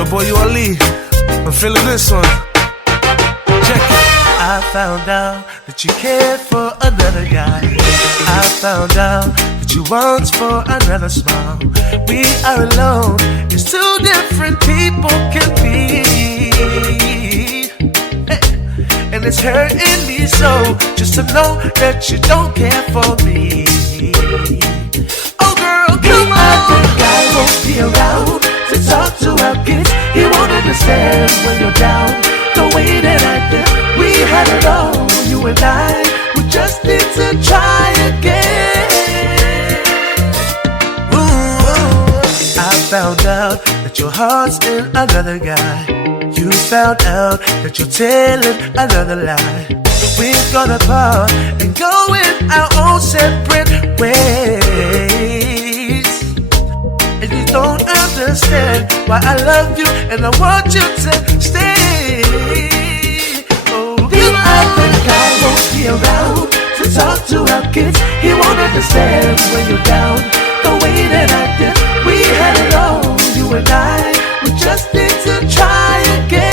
Yo, boy, you Ali. I'm feeling this one. Check it. I found out that you cared for another guy. I found out that you want for another smile. We are alone, it's two different people can be. Hey. And it's hurting me so, just to know that you don't care for me. Oh girl, come on. The guy won't be around to talk to our kids. He won't understand when you're down. The way that I did, we had it all, you and I. We just need to try again. Ooh, I found out that your heart's in another guy. You found out that you're telling another lie. We're gonna part and go in our own separate ways. And you don't understand why I love you and I want you to stay. Oh, the guy won't be around to talk to our kids. He won't understand when you're down. The way that I did, we had it all, you and I. We just need to try again.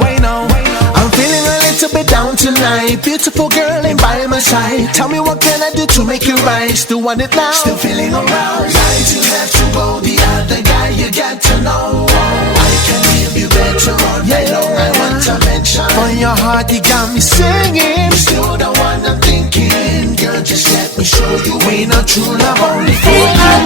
Wait on, I'm feeling a little bit down tonight. Beautiful girl ain't by my side. Tell me what can I do to make it right? Still want it now. Still feeling around. Why you have to go? The other guy you got to know. I can leave you better all night long. I want to mention. For your heart you got me singing. You're still the one I'm thinking. Girl, just let me show you ain't no true love only for you. I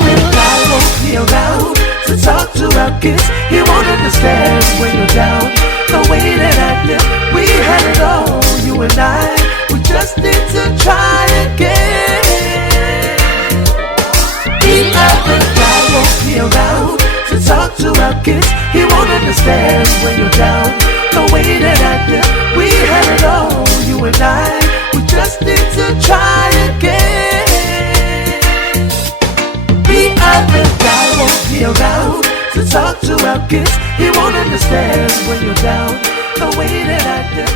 won't be around to talk to our kids. He won't understand when you're down. The way that I did, we had it all, you and I. We just need to try again. The other guy won't be around to talk to our kids. He won't understand when you're down. The way that I did, we had it all, you and I. We just need to try again. The other guy won't be around to talk to our kids. He won't understand when you're down. The way that I did.